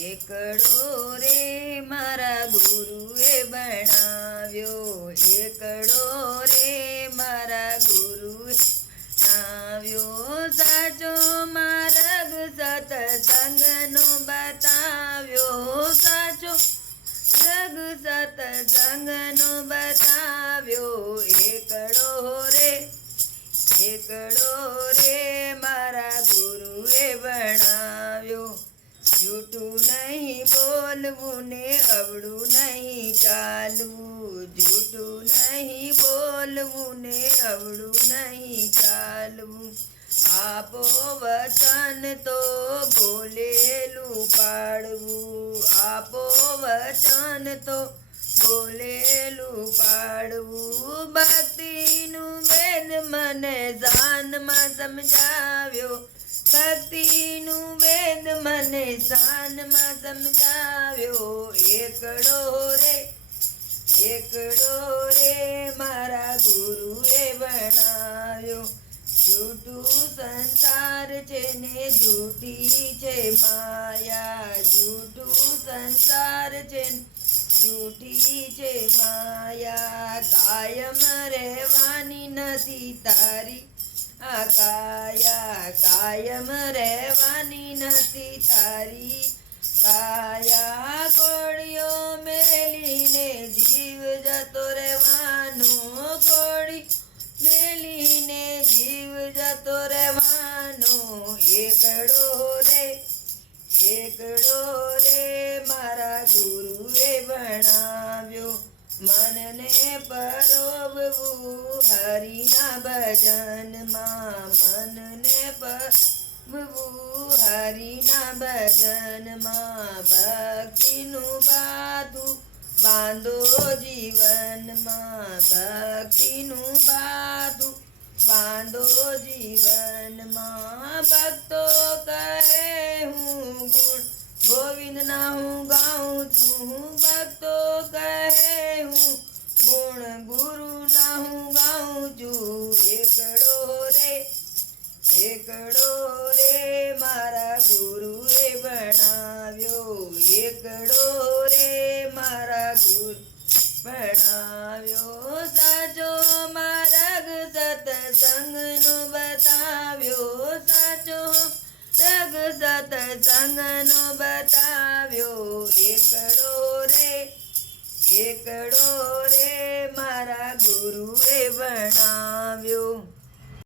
એકડો રે મારા ગુરુએ બનાવ્યો. એકડો રે મારા ગુરુએ બનાવ્યો. સાચો માર્ગ સતસંગનો બતાવ્યો. સાચો રગ સતસંગનો બતાવ્યો. એકડો રે એકડો રે મારા ગુરુએ ભણાવ્યો જૂઠું નહીં બોલવું ને અવળું નહીં ચાલવું. જૂઠું નહીં બોલવું ને અવળું નહીં ચાલવું. આપો વચન તો બોલેલું પાડવું. આપો વચન તો બોલેલું પાડવું. વેદ મને જાનમાં સમજાવ્યો. ભક્તિનું વેદ મને શાનમાં સમજાવ્યો. એકડો રે એકડો રે મારા ગુરુએ બનાવ્યો જૂઠું સંસાર છે ને જૂઠી છે માયા. જૂઠું સંસાર છે ને જૂઠી છે માયા કાયમ રહેવાની નથી તારી આ કાયા કાયમ રહેવાની નથી તારી કાયા કોળીઓ મેલીને જીવ જતો રહેવાનો કોળી મેલીને જીવ જતો રહેવાનો એકડો રે એકડો ભણાવ્યો મનને પરોવવું હરિના ભજનમાં. મનને પરોવવું હરિના ભજનમાં. ભક્તિનું બાધું બાંધો જીવનમાં. ભક્તિનું બાધું બાંધો જીવનમાં. ભક્તો કહે હું ગુણ, ગોવિંદના હું ગાઉં છું ભક્તો કહે હું, ગુણ ગુરુના હું ગાઉં છું. એકડો રે એકડો રે મારા ગુરુએ ભણાવ્યો. એકડો રે મારા ગુરુ ભણાવ્યો. સાચો માર્ગ સતસંગનો બતાવ્યો. સાચો રગ સતસંગનો બતાવ્યો એકડો રે એકડો રે મારા ગુરુએ ભણાવ્યો